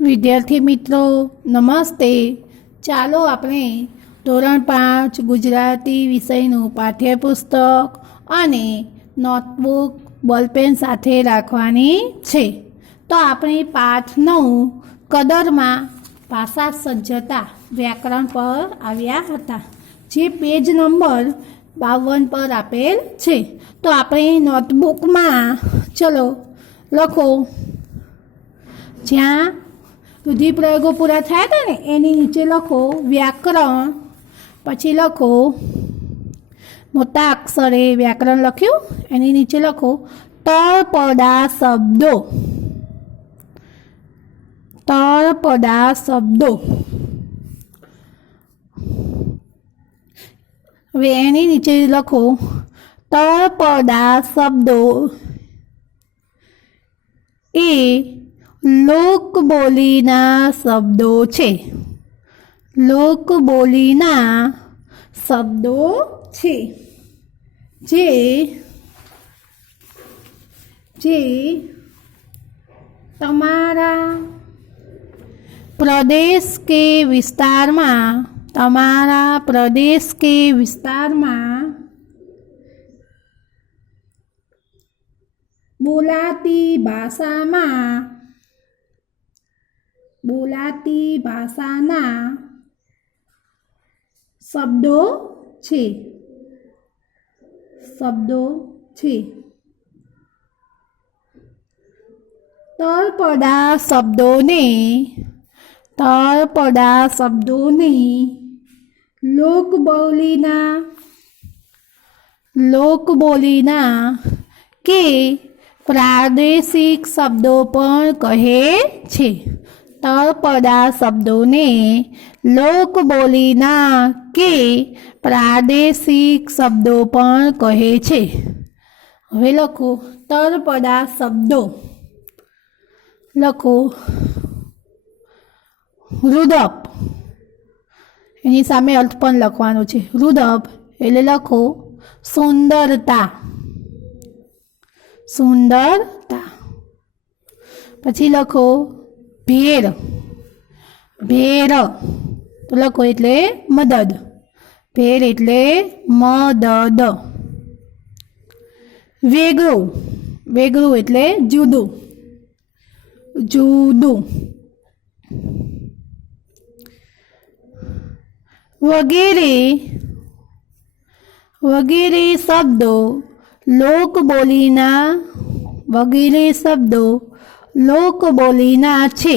વિદ્યાર્થી મિત્રો નમસ્તે. ચાલો આપણે ધોરણ 5 ગુજરાતી વિષયનું પાઠ્યપુસ્તક અને નોટબુક બોલપેન સાથે રાખવાની છે. તો આપણે પાઠ 9 કદરમાં ભાષા સજ્જતા વ્યાકરણ પર આવ્યા હતા, જે પેજ નંબર 52 પર આપેલ છે. તો આપણે નોટબુકમાં ચલો લખો, જ્યાં રૂઢિપ્રયોગો પૂરા થયા હતા ને એની નીચે લખો વ્યાકરણ, પછી લખો મોટા અક્ષરે વ્યાકરણ લખ્યું, એની નીચે લખો તળપદા શબ્દો. તળપદા શબ્દો. હવે એની નીચે લખો તળપદા શબ્દો એ લોકબોલીના શબ્દો છે. લોકબોલીના શબ્દો છે જે તમારા પ્રદેશ કે વિસ્તારમાં બોલાતી ભાષાના શબ્દો છે. તળપદા શબ્દોને લોકબોલીના કે પ્રાદેશિક શબ્દો પણ કહે છે. તળપદા શબ્દોને લોકબોલીના કે પ્રાદેશિક શબ્દો પણ કહે છે. હવે લખો તળપદા શબ્દો. લખો રુદપ, એની સામે અર્થ પણ લખવાનો છે. રુદપ એટલે લખો સુંદરતા. પછી લખો ભેર. તો લખો એટલે મદદ. ભેર એટલે મદદ. વેગળું એટલે જુદું. વગેરે શબ્દો લોકબોલીના છે.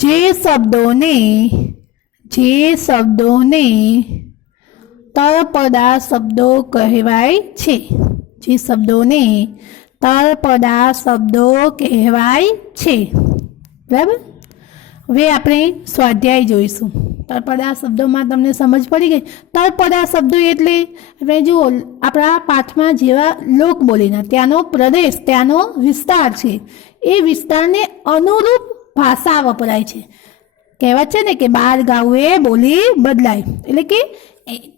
જે શબ્દોને તળપદા શબ્દો કહેવાય છે. બરાબર. હવે આપણે સ્વાધ્યાય જોઈશું. તળપદા શબ્દોમાં તમને સમજ પડી ગઈ. તળપદા શબ્દો એટલે આપણે જુઓ, આપણા પાઠમાં જેવા લોકબોલીના ત્યાંનો પ્રદેશ, ત્યાંનો વિસ્તાર છે, એ વિસ્તારને અનુરૂપ ભાષા વપરાય છે. કહેવત છે ને કે 12 ગાઉએ બોલી બદલાય. એટલે કે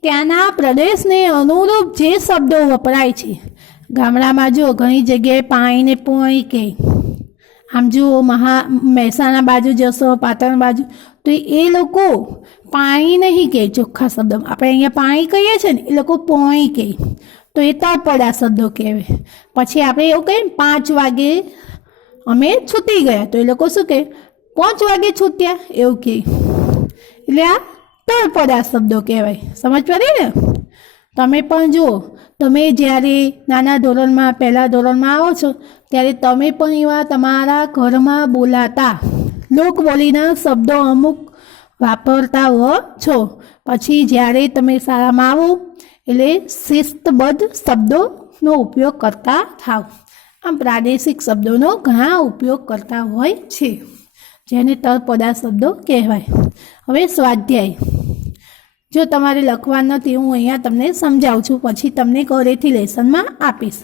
ત્યાંના પ્રદેશને અનુરૂપ જે શબ્દો વપરાય છે. ગામડામાં જો ઘણી જગ્યાએ પાણીને પોઈ કે, આમ જુઓ મહેસાણા બાજુ જશો, પાટણ બાજુ, તો એ લોકો પાણી નહીં કહે ચોખ્ખા શબ્દમાં. આપણે અહીંયા પાણી કહીએ છીએ ને, એ લોકો પોઈ કહે, તો એ તળપદા શબ્દો કહેવાય. પછી આપણે એવું કહીએ 5 વાગે અમે છૂટી ગયા, તો એ લોકો શું કહે 5 વાગે છૂટ્યા એવું કહે. એટલે આ તળપદા શબ્દો કહેવાય. સમજ પડી ને? તમે પણ જુઓ, તમે જ્યારે નાના ધોરણમાં, પહેલા ધોરણમાં આવો છો ત્યારે તમે પણ એવા તમારા ઘરમાં બોલાતા લોકબોલીના શબ્દો અમુક વાપરતા હો છો. પછી જ્યારે તમે શાળામાં આવો એટલે શિસ્તબદ્ધ શબ્દોનો ઉપયોગ કરતા થાવ. આમ પ્રાદેશિક શબ્દોનો ઘણા ઉપયોગ કરતા હોય છે, જેને તળપદા શબ્દો કહેવાય. હવે સ્વાધ્યાય. જો તમારે લખવા નથી, હું અહીંયા તમને સમજાવું છું, પછી તમને ઘરેથી લેસનમાં આપીશ.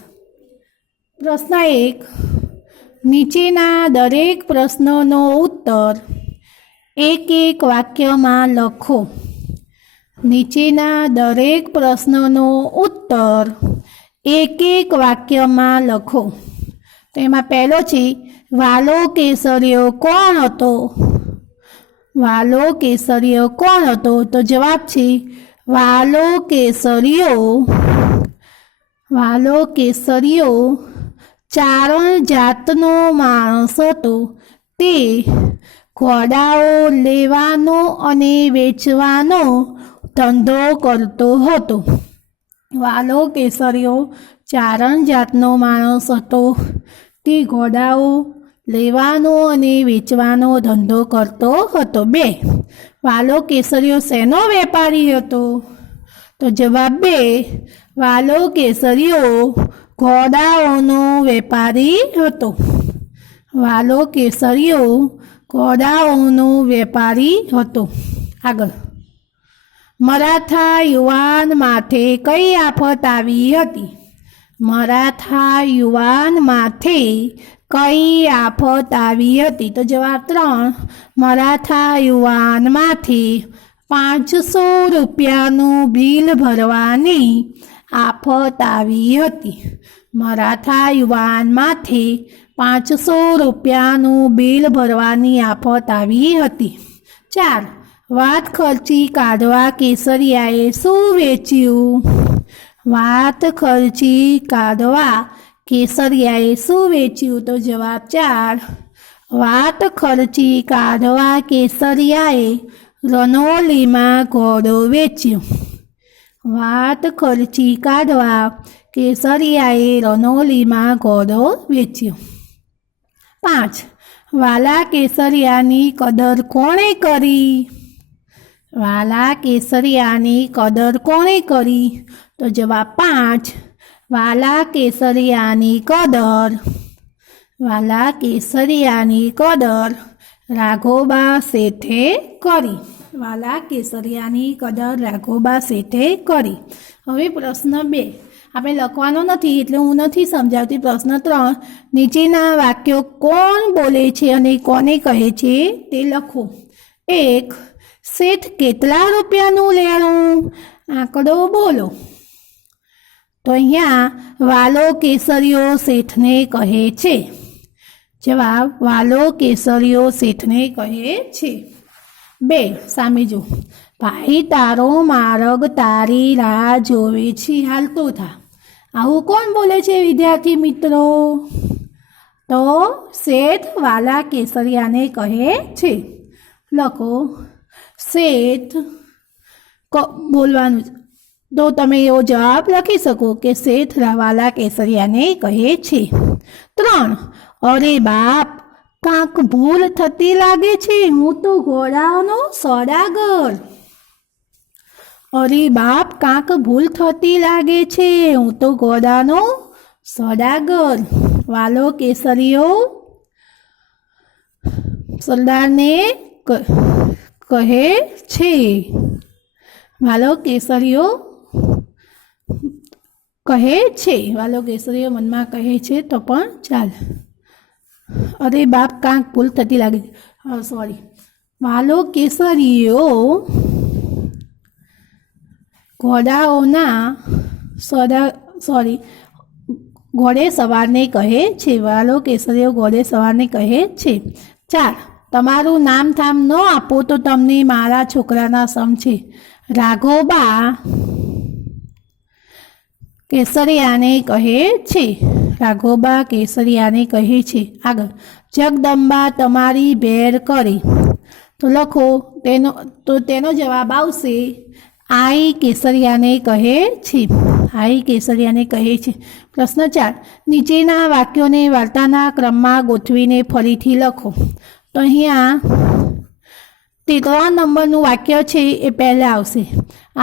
પ્રશ્ન 1. નીચેના દરેક પ્રશ્નોનો ઉત્તર એક વાક્યમાં લખો. નીચેના દરેક પ્રશ્નોનો ઉત્તર એક વાક્યમાં લખો. તો એમાં પહેલો છે વાલો કેસરીયો કોણ હતો? વાલો કેસરીયો કોણ હતો? તો જવાબ છે વાલો કેસરીયો ચારણ જાતનો માણસ હતો. તે ઘોડાઓ લેવાનો અને વેચવાનો ધંધો કરતો હતો. વાલો કેસરીયો ચારણ જાતનો માણસ હતો. તે ઘોડાઓ લેવાનો અને વેચવાનો ધંધો કરતો હતો. 2 વાલો કેસરીયો શેનો વેપારી હતો? તો જવાબ 2 વાલો કેસરીયો ઘોડાઓનો વેપારી હતો. વાલો કેસરીયો ઘોડાઓનો વેપારી હતો. આગળ, મરાઠા યુવાન માથે કઈ આફત આવી હતી? મરાઠા યુવાન માથે કઈ આફત આવી હતી? તો જવાબ 3 મરાઠા યુવાન માથે 500 રૂપિયાનું બિલ ભરવાની આફત આવી હતી. મરાઠા યુવાન માથે 500 રૂપિયાનું બિલ ભરવાની આફત આવી હતી. 4 વાત ખર્ચી કાઢવા કેસરિયાએ શું વેચ્યું? વાત ખર્ચી કાઢવા કેસરિયાએ શું વેચ્યું? તો જવાબ 4 વાત ખર્ચી કાઢવા કેસરિયાએ રનોલીમાં ઘોડો વેચ્યો. વાત ખર્ચી કાઢવા કેસરિયાએ રનોલીમાં ઘોડો વેચ્યો. 5 વાલા કેસરિયાની કદર કોણે કરી? વાલા કેસરિયાની કદર કોણે કરી? તો જવાબ 5 વાલા કેસરિયાની કદર રાઘોબા શેઠે કરી. વાલા કેસરિયાની કદર રાઘોબા શેઠે કરી. હવે પ્રશ્ન 2 આપણે લખવાનો નથી એટલે હું નથી સમજાવતી. પ્રશ્ન 3 નીચેના વાક્યો કોણ બોલે છે અને કોને કહે છે તે લખો. 1 શેઠ કેટલા રૂપિયાનું લેણું? આંકડો બોલો. તો અહીંયા વાલો કેસરીયો શેઠને કહે છે. જવાબ વાલો કેસરીયો શેઠને કહે છે. 2 સામે જો, ભાઈ તારો માર્ગ તારી રાહ જોવે છે, હાલતો થા. આવું કોણ બોલે છે વિદ્યાર્થી મિત્રો? તો શેઠ વાલા કેસરિયાને કહે છે. લખો શેઠ બોલવાનું. તો તમે એવો જવાબ લખી શકો કે શેઠ વાલા કેસરિયાને કહે છે. 3 અરે બાપ કાંક ભૂલ થતી લાગે છે, હું તો ઘોડાઓનો સોદાગર. અરે બાપ કાંક ભૂલ થતી લાગે છે, હું તો ઘોડાનો સોદાગર. વાલો કેસરીયો સરદારને કહે છે. વાલો કેસરીયો કહે છે. વાલો કેસરીયો મનમાં કહે છે તો પણ ચાલ. અરે બાપ કાંક ભૂલ થતી લાગે છે. વાલો કેસરીયો ઘોડાઓના ઘોડે સવારને કહે છે. વાલો કેસરીયો ઘોડે સવારને કહે છે. 4 તમારું નામ થામ ન આપો તો તમને મારા છોકરાના સમ છે. રાઘોબા કેસરિયાને કહે છે. રાઘોબા કેસરિયાને કહે છે. આગળ, જગદંબા તમારી ભેર કરે. તો લખો તેનો જવાબ આવશે આઈ કેસરિયાને કહે છે. આઈ કેસરિયાને કહે છે. પ્રશ્ન 4 નીચેના વાક્યોને વાર્તાના ક્રમમાં ગોઠવીને ફરીથી લખો. તો અહીંયા 3 નંબરનું વાક્ય છે એ પહેલાં આવશે.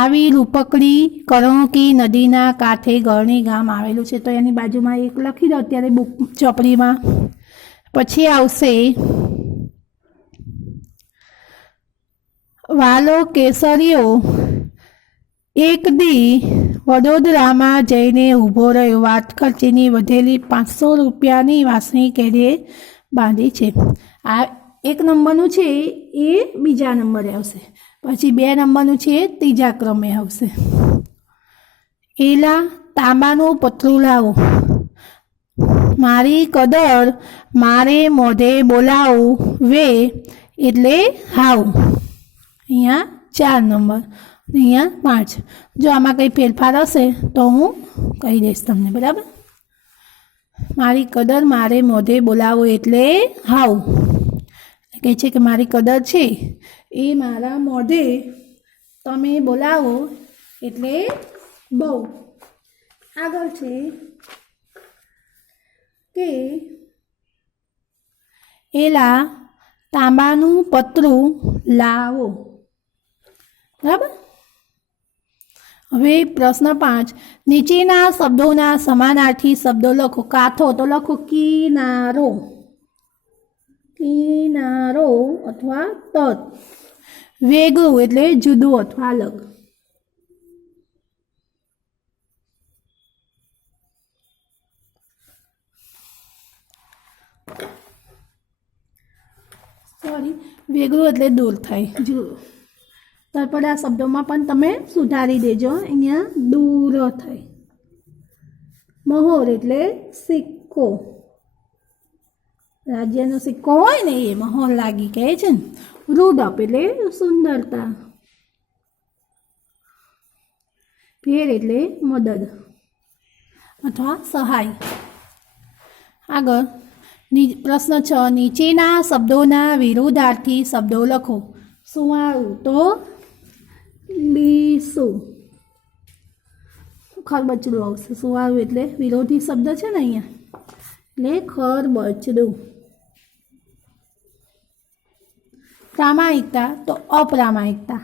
આવી રૂપકડી કરણકી નદીના કાંઠે ગરણી ગામ આવેલું છે. તો એની બાજુમાં એક લખી દો અત્યારે બુક ચોપડીમાં. પછી આવશે વાલો કેસરીયો એક દી વડોદરામાં જઈને ઊભો રહ્યો. વાત ખર્ચીની વધેલી 500 રૂપિયાની વાસણી કેરે બાંધી છે. આ 1 નંબરનું છે એ બીજા નંબરે આવશે. પછી 2 નંબરનું છે એ ત્રીજા ક્રમે આવશે. એલા તાંબાનું પતરું લાવો. મારી કદર મારે મોઢે બોલાવું વે એટલે હાવ. અહીંયા 4 નંબર, અહીંયા 5. જો આમાં કંઈ ફેરફાર હશે તો હું કહી દઈશ તમને, બરાબર. મારી કદર મારે મોઢે બોલાવો એટલે હાવ. કહે છે કે મારી કદર છે એ મારા મોઢે તમે બોલાવો એટલે બહુ. આગળ છે કે એલા તાંબાનું પતરું લાવો, બરાબર. હવે પ્રશ્ન 5, નીચેના શબ્દોના સમાનાર્થી શબ્દો લખો. કાંથો તો લખો કિનારો, કિનારો અથવા તટ. વેગળું એટલે જુદું અથવા અલગ. વેગળું એટલે દૂર થાય. જો તળપદા શબ્દોમાં પણ તમે સુધારી દેજો, અહીંયા દૂર થાય. મહોર એટલે સિક્કો, રાજ્યનો સિક્કો હોય ને એ મહોર લાગી કહે છે ને. રૂડપ એટલે સુંદરતા. ફેર એટલે મદદ અથવા સહાય. આગળ પ્રશ્ન 6, નીચેના શબ્દોના વિરુદ્ધાર્થી શબ્દો લખો. સુવાળું તો લીસું, ખરબચડું આવશે. સુવાળું એટલે વિરોધી શબ્દ છે ને અહીંયા, એટલે ખરબચડું. પ્રામાણિકતા તો અપ્રામાણિકતા.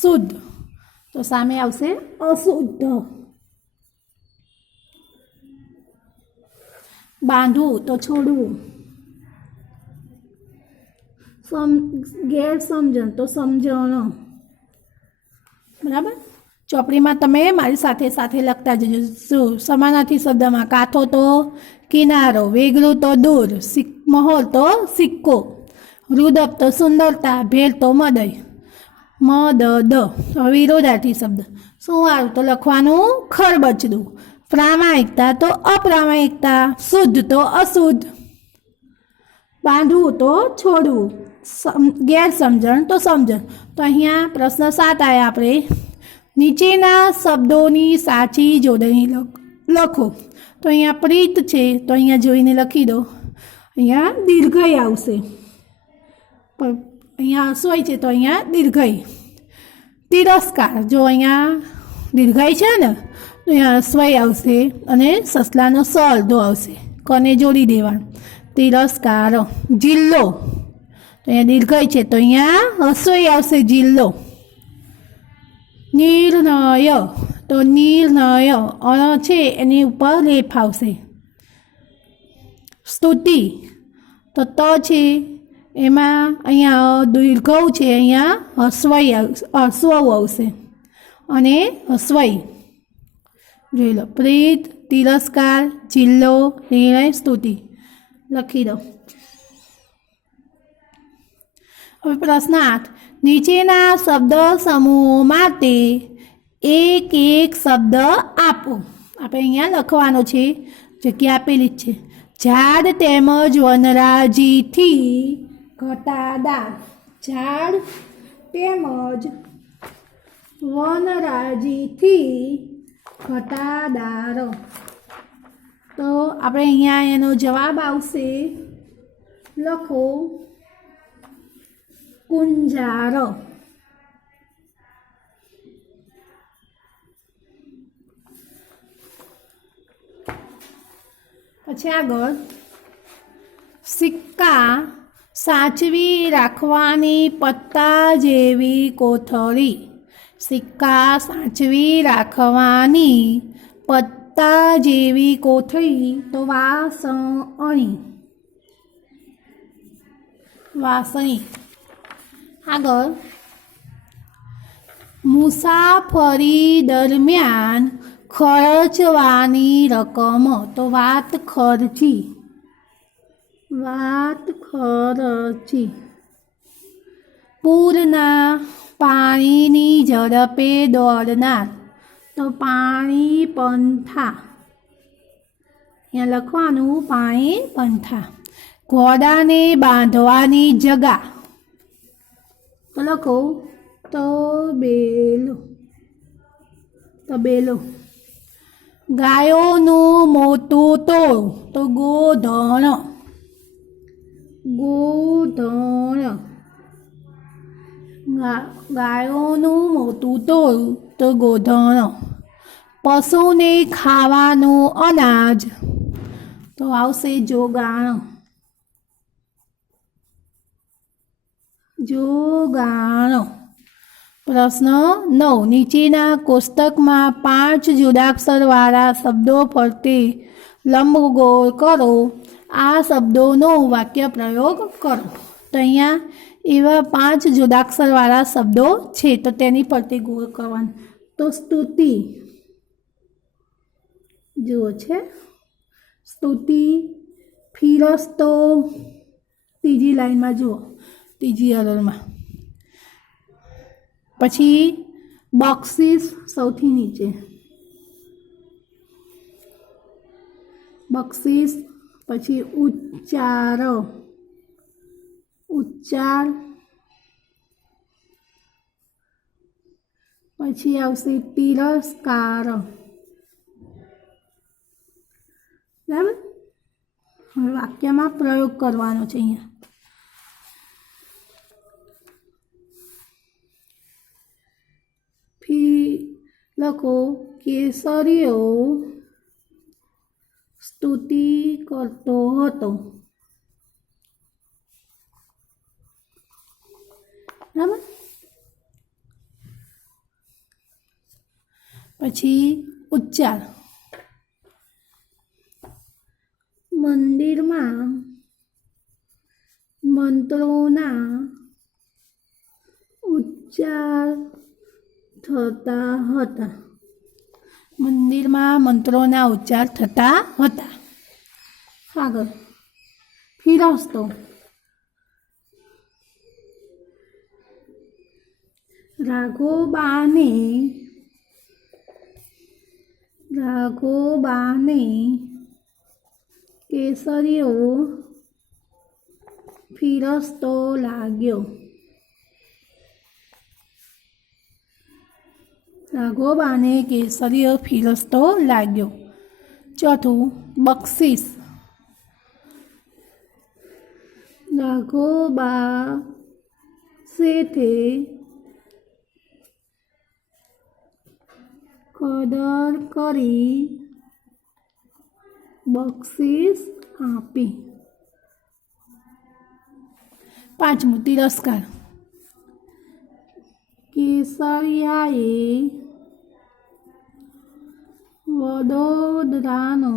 શુદ્ધ તો સામે આવશે અશુદ્ધ. બાંધવું તો છોડવું. ગેરસમજણ તો સમજણ, બરાબર. ચોપડીમાં તમે મારી સાથે સાથે લખતા જજો. શું સમાનાર્થી શબ્દમાં કાંથો તો કિનારો, વેગળું તો દૂર, મહોર તો સિક્કો, રૂદપ તો સુંદરતા, ભેર તો મદય. મદદ. વિરોધાર્થી શબ્દ. સુવાળું તો લખવાનું ખરબચડું. પ્રામાણિકતા તો અપ્રામાણિકતા. શુદ્ધ તો અશુદ્ધ. બાંધવું તો છોડવું. ગેરસમજણ તો સમજણ. તો અહીંયા પ્રશ્ન 7 આવ્યા આપણે. નીચેના શબ્દોની સાચી જોડણી લખો. તો અહીંયા પ્રીત છે તો અહીંયા જોઈને લખી દો. અહીંયા દીર્ઘય આવશે. પણ અહીંયા સોય છે તો અહીંયા દીર્ઘય. તિરસ્કાર, જો અહીંયા દીર્ઘય છે ને તો અહીંયા સ્વય આવશે અને સસલાનો સ અડધો આવશે, કને જોડી દેવાનું. તિરસ્કાર. જિલ્લો તો અહીંયા દીર્ઘય છે તો અહીંયા હસોઈ આવશે, જિલ્લો. નિર્ણય તો નિર્ણય છે એની ઉપર લેફ આવશે. સ્તુતિ તો ત છે એમાં અહીંયા દીર્ઘવ છે, અહીંયા હસ્વઈ હસ્વ આવશે અને હસ્વઈ. જોઈ લો. પ્રીત, તિરસ્કાર, જિલ્લો, નિર્ણય, સ્તુતિ લખી દો. હવે પ્રશ્ન 8, નીચેના શબ્દ સમૂહો માટે એક એક શબ્દ આપો. આપણે અહીંયા લખવાનો છે, જગ્યા આપેલી જ છે. ઝાડ તેમજ વનરાજીથી ઘટાદાર. ઝાડ તેમજ વનરાજીથી ઘટાદાર. તો આપણે અહીંયા એનો જવાબ આવશે, લખો કુંજાર. પછી આગળ, સિક્કા સાચવી રાખવાની પત્તા જેવી કોથળી. સિક્કા સાચવી રાખવાની પત્તા જેવી કોથળી તો વાસણી. વાસણી. આગળ, મુસાફરી દરમિયાન ખર્ચવાની રકમ તો વાત ખર્ચી. વાત ખર્ચી. પૂરના પાણીની ઝડપે દોડનાર, તો પાણી પંથા, અહીંયા લખવાનું પાણી પંથા. ઘોડાને બાંધવાની જગા, તો લખો તબેલો, તબેલો. ગાયોનું મોટું ટોળું, તો ગોધણ, ગોધણ. ગાયોનું મોટું ટોળું, તો ગોધણ. પશુને ખાવાનું અનાજ, તો આવશે જોગાણ, જોગાણ. પ્રશ્ન 9. નીચેના કોષ્ટકમાં 5 જોડાક્ષરવાળા શબ્દો ફરતે લંબગોળ કરો. આ શબ્દોનો વાક્ય પ્રયોગ કરો. તો અહીંયા એવા 5 જોડાક્ષરવાળા શબ્દો છે, તો તેની ફરતે ગોળ કરવાનું. તો સ્તુતિ જુઓ છે, સ્તુતિ. ફિરસ્તો, ત્રીજી લાઈનમાં જુઓ, ત્રીજી અરલમાં. પછી બક્ષિસ સૌથી નીચે, બક્ષિસ. પછી ઉચ્ચાર, ઉચ્ચાર. પછી આવશે તિરસ્કાર. બરાબર. હવે વાક્યમાં પ્રયોગ કરવાનો છે. અહીંયા લખો કેસરીઓ સ્તુતિ કરતો હતો. બરાબર. પછી ઉચ્ચાર. મંદિરમાં મંત્રોના ઉચ્ચાર થતા હતા. મંદિરમાં મંત્રોના ઉચ્ચાર થતા હતા. આગળ ફિરસ્તો. રાઘોબાને કેસરીઓ ફિરસ્તો લાગ્યો. રાઘોબાને કેસરીઓ ફિરસ્તો લાગ્યો. ચોથું બક્ષિસ. રાઘોબા શેઠે કદર કરી બક્ષિસ આપી. પાંચમું તિરસ્કાર. કેસરિયાએ વડોદરાનો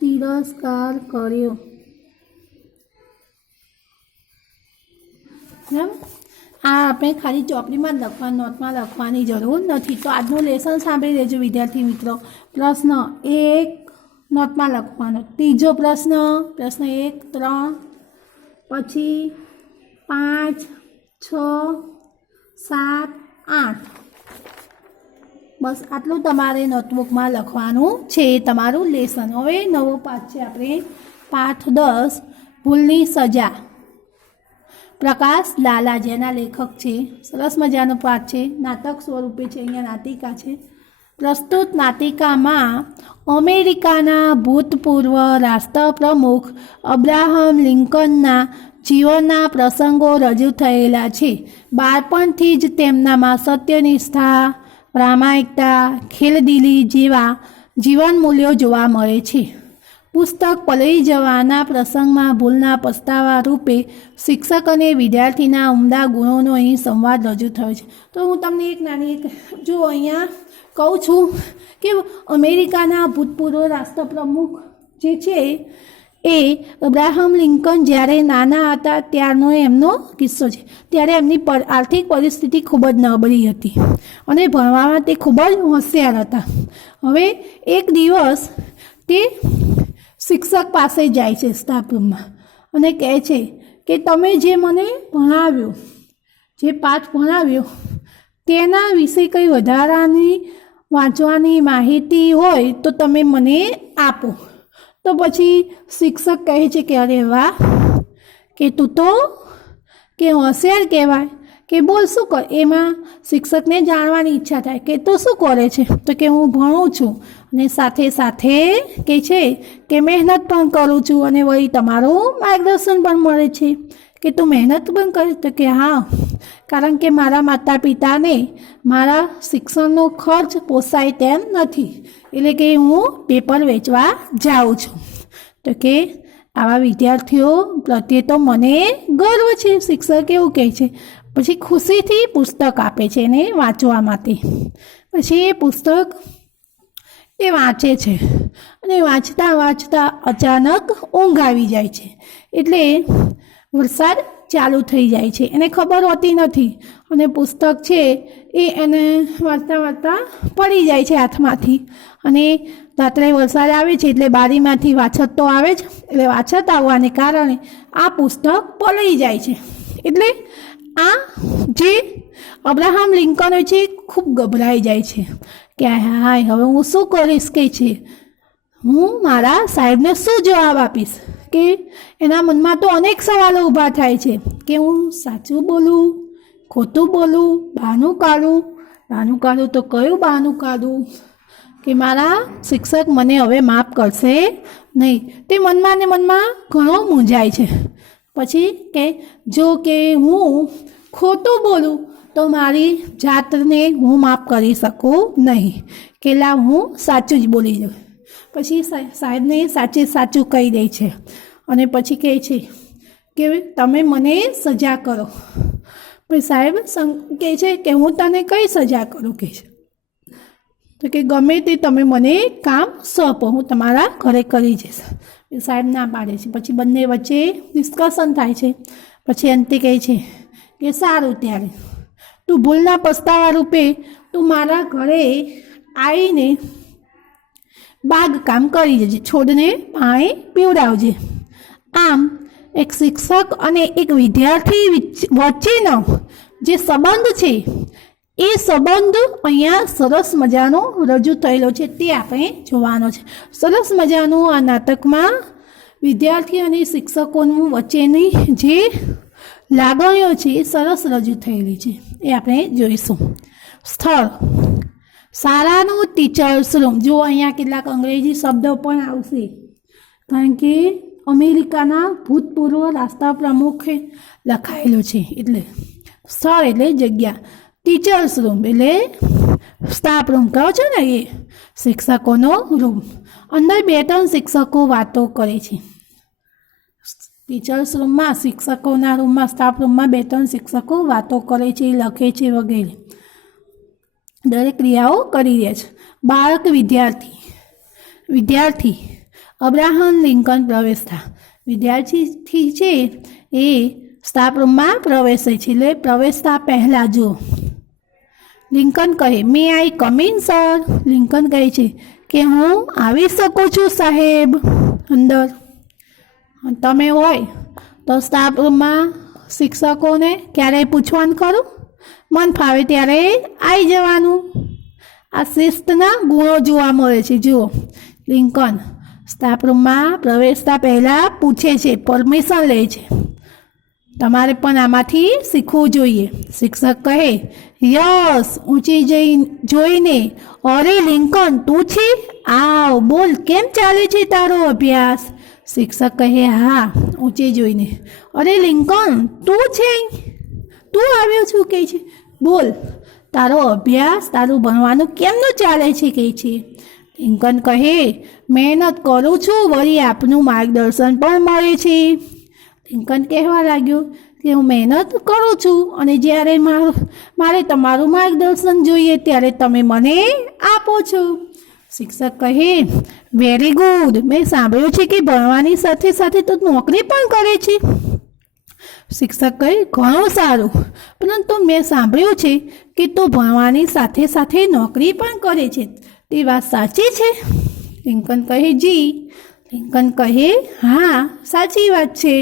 તિરસ્કાર કર્યો. આ આપણે ખાલી ચોપડીમાં જ લખવાનું, નોટમાં લખવાની જરૂર નથી. તો આજનું લેસન સાંભળી લેજો વિદ્યાર્થી મિત્રો. પ્રશ્ન 1 નોટમાં લખવાનો. ત્રીજો પ્રશ્ન 1, 3, પછી 5, 6, 7, 8. બસ આટલું તમારે નોટબુકમાં લખવાનું છે તમારું લેસન. હવે નવો પાઠ છે આપણે પાઠ 10 ભૂલની સજા. પ્રકાશ લાલા જેના લેખક છે. સરસ મજાનો પાઠ છે, નાટક સ્વરૂપે છે. અહીંયા નાટિકા છે. પ્રસ્તુત નાટિકામાં અમેરિકાના ભૂતપૂર્વ રાષ્ટ્રપ્રમુખ અબ્રાહમ લિંકનના જીવનના પ્રસંગો રજૂ થયેલા છે. બાળપણથી જ તેમનામાં સત્યનિષ્ઠા, પ્રામાણિકતા, ખેલદિલી જેવા જીવન મૂલ્યો જોવા મળે છે. પુસ્તક પલળી જવાના પ્રસંગમાં ભૂલના પસ્તાવા રૂપે શિક્ષક અને વિદ્યાર્થીના ઉમદા ગુણોનો અહીં સંવાદ રજૂ થયો છે. તો હું તમને એક નાની જો અહીંયા કહું છું કે અમેરિકાના ભૂતપૂર્વ રાષ્ટ્રપ્રમુખ જે છે એ અબ્રાહમ લિંકન જ્યારે નાના હતા ત્યારનો એમનો કિસ્સો છે. ત્યારે એમની આર્થિક પરિસ્થિતિ ખૂબ જ નબળી હતી અને ભણવામાં તે ખૂબ જ હોશિયાર હતા. હવે એક દિવસ તે શિક્ષક પાસે જાય છે સ્ટાફ રૂમમાં અને કહે છે કે તમે જે મને ભણાવ્યું, જે પાઠ ભણાવ્યો તેના વિશે કંઈ વધારાની વાંચવાની માહિતી હોય તો તમે મને આપો. તો પછી શિક્ષક કહે છે કે અરે વાહ, કે તું તો કે હોશિયાર કહેવાય, કે બોલ શું કર. એમાં શિક્ષકને જાણવાની ઈચ્છા થાય કે તું શું કરે છે, તો કે હું ભણું છું અને સાથે સાથે કે છે કે મહેનત પણ કરું છું અને વળી તમારું માર્ગદર્શન પણ મળે છે. કે તું મહેનત પણ કરે, તો કે હા, કારણ કે મારા માતા પિતાને મારા શિક્ષણનો ખર્ચ પોસાય તેમ નથી, એટલે કે હું પેપર વેચવા જાઉં છું. તો કે આવા વિદ્યાર્થીઓ પ્રત્યે તો મને ગર્વ છે, શિક્ષક એવું કહે છે. પછી ખુશીથી પુસ્તક આપે છે એને વાંચવા માટે. પછી એ પુસ્તક એ વાંચે છે અને વાંચતા વાંચતા અચાનક ઊંઘ આવી જાય છે. એટલે વરસાદ ચાલુ થઈ જાય છે, એને ખબર હોતી નથી અને પુસ્તક છે એ એને વાંચતા વાંચતા પડી જાય છે હાથમાંથી. અને રાત્રે વરસાદ આવે છે એટલે બારીમાંથી વાછત તો આવે જ, એટલે વાછત આવવાને કારણે આ પુસ્તક પલળી જાય છે. એટલે આ જે અબ્રાહમ લિંકન છે ખૂબ ગભરાઈ જાય છે કે હાય હવે હું શું કરીશ, કે છે હું મારા સાહેબને શું જવાબ આપીશ. કે એના મનમાં તો અનેક સવાલો ઊભા થાય છે કે હું સાચું બોલું, ખોટું બોલું, બહાનું કાઢું તો કયું બહાનું કાઢું કે મારા શિક્ષક મને હવે માફ કરશે નહીં. તે મનમાં ને મનમાં ઘણો મૂંઝાય છે. પછી કે જો કે હું ખોટું બોલું તો મારી જાતને હું માફ કરી શકું નહીં, કે લા હું સાચું જ બોલી જાઉં. પછી સાહેબને સાચું કહી દે છે અને પછી કહે છે કે તમે મને સજા કરો. પછી સાહેબ કહે છે કે હું તને કઈ સજા કરું, કહે છે તો કે ગમે તે તમે મને કામ સોંપો, હું તમારા ઘરે કરી જઈશ. સાહેબ ના પાડે છે. પછી બંને વચ્ચે ડિસ્કશન થાય છે. પછી અંતે કહે છે કે સારું, ત્યારે તું ભૂલના પસ્તાવા રૂપે તું મારા ઘરે આવીને બાગકામ કરી જજે, છોડને પાણી પીવડાવજે. આમ એક શિક્ષક અને એક વિદ્યાર્થી વચ્ચેનો જે સંબંધ છે એ સંબંધ અહીંયા સરસ મજાનો રજૂ થયેલો છે, તે આપણે જોવાનો છે. સરસ મજાનું આ નાટકમાં વિદ્યાર્થી અને શિક્ષકોનું વચ્ચેની જે લાગણીઓ છે એ સરસ રજૂ થયેલી છે, એ આપણે જોઈશું. સ્થળ શાળાનું ટીચર્સ રૂમ. જો અહીંયા કેટલાક અંગ્રેજી શબ્દો પણ આવશે, કારણ કે અમેરિકાના ભૂતપૂર્વ રાષ્ટ્રપ્રમુખે લખાયેલું છે. એટલે સ્થળ એટલે જગ્યા, ટીચર્સ રૂમ એટલે સ્ટાફ રૂમ કહો છો ને, એ શિક્ષકોનો રૂમ. અંદર 2-3 શિક્ષકો વાતો કરે છે. ટીચર્સ રૂમમાં, શિક્ષકોના રૂમમાં, સ્ટાફ રૂમમાં 2-3 શિક્ષકો વાતો કરે છે, લખે છે વગેરે દરેક ક્રિયાઓ કરી રહ્યા છે. બાળક વિદ્યાર્થી અબ્રાહમ લિંકન પ્રવેશતા. વિદ્યાર્થી છે એ સ્ટાફ રૂમમાં પ્રવેશે છે, એટલે પ્રવેશતા પહેલાં જો લિંકન કહે મે આઈ કમ ઇન સર. લિંકન કહે છે કે હું આવી શકું છું સાહેબ અંદર. તમે હોય તો સ્ટાફ રૂમમાં શિક્ષકોને ક્યારેય પૂછવાનું ખરું? મન ફાવે ત્યારે આવી જવાનું. આ શિસ્તના ગુણો જોવા મળે છે. જુઓ, લિંકન સ્ટાફ રૂમમાં પ્રવેશતા પહેલાં પૂછે છે, પરમિશન લે છે. તમારે પણ આમાંથી શીખવું જોઈએ. શિક્ષક કહે યસ, ઊંચી જોઈને અરે લિંકન તું છે, આવ બોલ, કેમ ચાલે છે તારો અભ્યાસ? શિક્ષક કહે હા, ઊંચી જોઈને અરે લિંકન તું છે, તું આવ્યો છું, કહે છે બોલ તારો અભ્યાસ, તારું ભણવાનું કેમનું ચાલે છે, કહે છે. લિંકન કહે મહેનત કરું છું, વળી આપનું માર્ગદર્શન પણ મળે છે. લિંકન કહેવા લાગ્યો કે હું મહેનત કરું છું અને જ્યારે મારે તમારું માર્ગદર્શન જોઈએ ત્યારે તમે મને આપો છો. શિક્ષક કહે, વેરી ગુડ, મેં સાંભળ્યું છે કે ભણવાની સાથે સાથે તો નોકરી પણ કરે છે. શિક્ષક કહે, ઘણું સારું, પરંતુ મેં સાંભળ્યું છે કે તું ભણવાની સાથે સાથે નોકરી પણ કરે છે, તે વાત સાચી છે? લિંકન કહે, જી. લિંકન કહે, હા, સાચી વાત છે.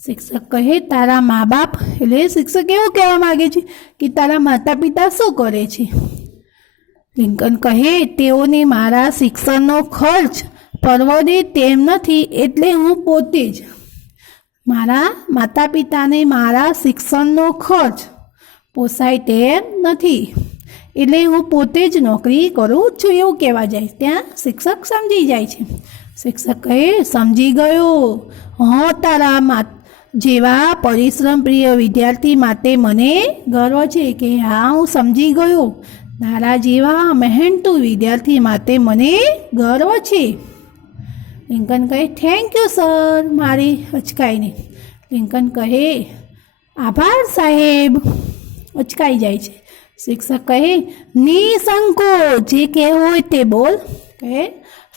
શિક્ષક કહે, તારા મા બાપ, એટલે શિક્ષક એવું કહેવા માગે છે કે તારા માતા પિતા શું કરે છે? લિંકન કહે, તેઓને મારા શિક્ષણનો ખર્ચ પરવડે તેમ નથી, એટલે હું પોતે જ મારા માતા પિતાને મારા શિક્ષણનો ખર્ચ પોસાય તેમ નથી, એટલે હું પોતે જ નોકરી કરું છું, એવું કહેવા જાય. ત્યાં શિક્ષક સમજી જાય છે. શિક્ષક કહે, સમજી ગયો. હા, તારા જેવા પરિશ્રમ પ્રિય વિદ્યાર્થી માટે મને ગર્વ છે કે હા, હું સમજી ગયો. તારા જેવા મહેનતુ વિદ્યાર્થી માટે મને ગર્વ છે. લિંકન કહે, થેન્ક યુ સર, મારી અચકાઈને. લિંકન કહે, આભાર સાહેબ. અચકાઈ જાય છે. શિક્ષક કહે, નિસંકોચ, જે કહેવું હોય તે બોલ. કહે,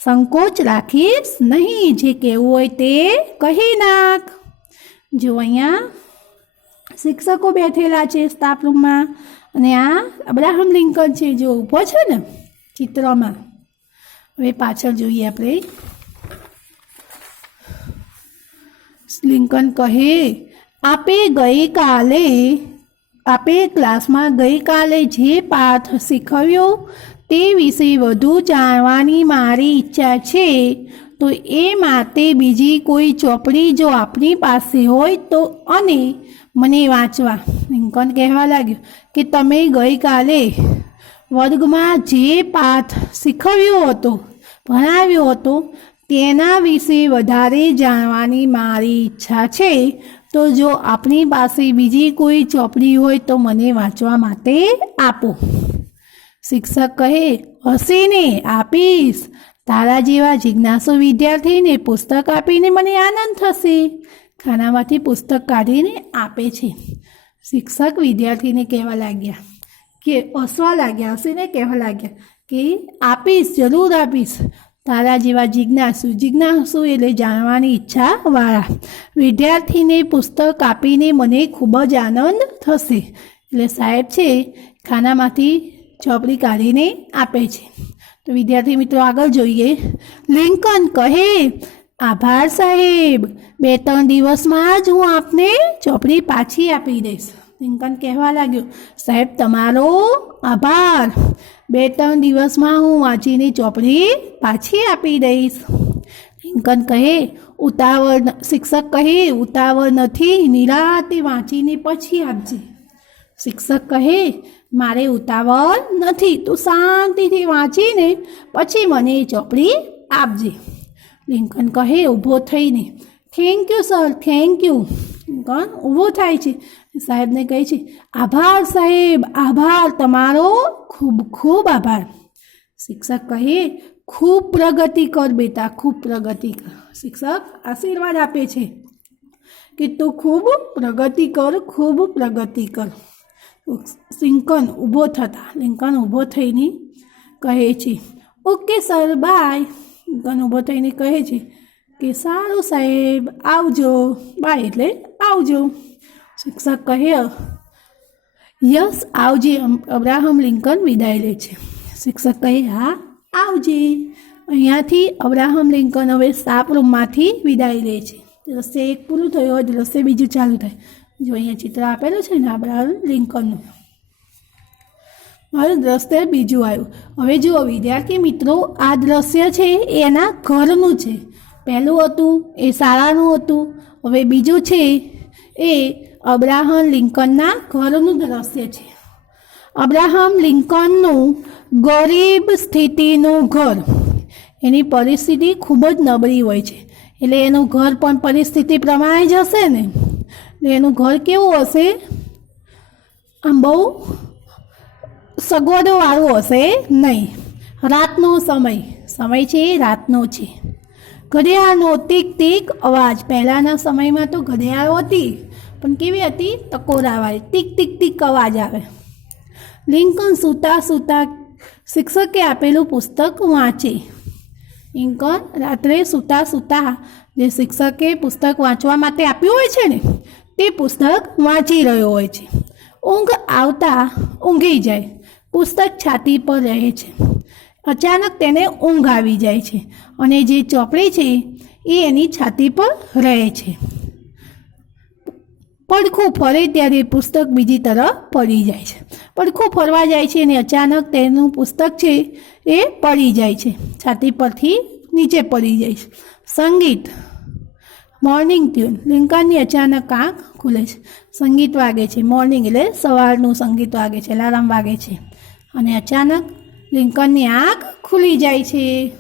સંકોચ રાખીશ નહીં, જે કહેવું હોય તે કહી નાખ. જો અહીંયા શિક્ષકો બેઠેલા છે સ્ટાફ રૂમમાં, અને આ અબ્રાહમ લિંકન છે જો ઊભો છે ને ચિત્રમાં. હવે પાછળ જોઈએ આપણે. લિંકન કહે, આપે ક્લાસમાં ગઈકાલે જે પાઠ શીખવ્યો તે વિશે વધુ જાણવાની મારી ઈચ્છા છે, તો એ માટે બીજી કોઈ ચોપડી જો આપની પાસે હોય તો અને મને વાંચવા. લિંકન કહેવા લાગ્યો કે તમે ગઈકાલે વર્ગમાં જે પાઠ શીખવ્યો હતો, ભણાવ્યો હતો, તેના વિશે વધારે જાણવાની મારી ઈચ્છા છે, તો જો આપની પાસે બીજી કોઈ ચોપડી હોય તો મને વાંચવા માટે આપો. શિક્ષક કહે, હશે ને, આપીશ. તારા જેવા જિજ્ઞાસુ વિદ્યાર્થીને પુસ્તક આપીને મને આનંદ થશે. ખાનામાંથી પુસ્તક કાઢીને આપે છે. શિક્ષક વિદ્યાર્થીને કહેવા લાગ્યા કે હસવા લાગ્યા, હસીને કહેવા લાગ્યા કે આપીશ, જરૂર આપીશ. તારા જેવા જિજ્ઞાસુ એટલે જાણવાની ઈચ્છાવાળા વિદ્યાર્થીને પુસ્તક આપીને મને ખૂબ જ આનંદ થશે. એટલે સાહેબ છે ખાનામાંથી ચોપડી કાઢીને આપે છે. તો વિદ્યાર્થી મિત્રો આગળ જોઈએ. લિંકન કહે, આભાર સાહેબ, 2-3 દિવસમાં જ હું આપને ચોપડી પાછી આપી દઈશ. લિંકન કહેવા લાગ્યો, સાહેબ તમારો આભાર, 2-3 દિવસમાં હું વાંચીને ચોપડી પાછી આપી દઈશ. લિંકન કહે, શિક્ષક કહે, ઉતાવળ નથી, નિરાંતે વાંચીને પછી આપજે. શિક્ષક કહે, મારે ઉતાવળ નથી, તું શાંતિથી વાંચીને પછી મને ચોપડી આપજે. લિંકન કહે ઊભો થઈને, thank you sir, thank you. Lincoln ઊભો થાય છે, સાહેબને કહે છે, આભાર સાહેબ, આભાર, તમારો ખૂબ ખૂબ આભાર. શિક્ષક કહે, ખૂબ પ્રગતિ કર બેટા, ખૂબ પ્રગતિ કર. શિક્ષક આશીર્વાદ આપે છે કે તું ખૂબ પ્રગતિ કર, ખૂબ પ્રગતિ કર. લિંકન ઊભો થઈને કહે છે, ઓકે સર, બાય. લિંકન ઊભો થઈને કહે છે કે સારું સાહેબ, આવજો. બાય એટલે આવજો. શિક્ષક કહે, યસ, આવજે. અબ્રાહમ લિંકન વિદાય લે છે. શિક્ષક કહે, હા, આવજે. અહીંયાથી અબ્રાહમ લિંકન હવે સ્ટાફ રૂમમાંથી વિદાય લે છે. દ્રશ્ય 1 પૂરું થયું હોય, દ્રશ્ય 2 ચાલુ થાય. જો અહીંયા ચિત્ર આપેલું છે ને અબ્રાહમ લિંકનનું, હવે દ્રશ્ય 2 આવ્યું. હવે જુઓ વિદ્યાર્થી મિત્રો, આ દ્રશ્ય છે એના ઘરનું છે. પહેલું હતું એ શાળાનું હતું, હવે બીજું છે એ અબ્રાહમ લિંકનના ઘરનું દ્રશ્ય છે. અબ્રાહમ લિંકનનું ગરીબ સ્થિતિનું ઘર, એની પરિસ્થિતિ ખૂબ જ નબળી હોય છે, એટલે એનું ઘર પણ પરિસ્થિતિ પ્રમાણે જ હશે ને. એટલે એનું ઘર કેવું હશે, આમ બહુ સગવડોવાળું હશે નહીં. રાતનો સમય છે એ રાતનો છે. ઘડિયાળનો ટીક ટીક અવાજ, પહેલાંના સમયમાં તો ઘડિયાળો હતી પણ કેવી હતી, ટકોરાવાળી, ટીક ટીક ટીક અવાજ આવે. લિંકન સૂતા શિક્ષકે આપેલું પુસ્તક વાંચે. લિંકન રાત્રે સૂતા સૂતા જે શિક્ષકે પુસ્તક વાંચવા માટે આપ્યું હોય છે ને તે પુસ્તક વાંચી રહ્યો હોય છે. ઊંઘ આવતા ઊંઘી જાય. પુસ્તક છાતી પર રહે છે. અચાનક તેને ઊંઘ આવી જાય છે અને જે ચોપડી છે એ એની છાતી પર રહે છે. પડખું ફરે ત્યારે પુસ્તક બીજી તરફ પડી જાય છે. પડખું ફરવા જાય છે અને અચાનક તેનું પુસ્તક છે એ પડી જાય છે, છાતી પરથી નીચે પડી જાય છે. સંગીત. Morning tune. લિંકનની અચાનક આંખ ખુલે છે. સંગીત વાગે છે. મોર્નિંગ એટલે સવારનું સંગીત વાગે છે, અલાર્મ વાગે છે અને અચાનક લિંકનની આંખ ખુલી જાય છે.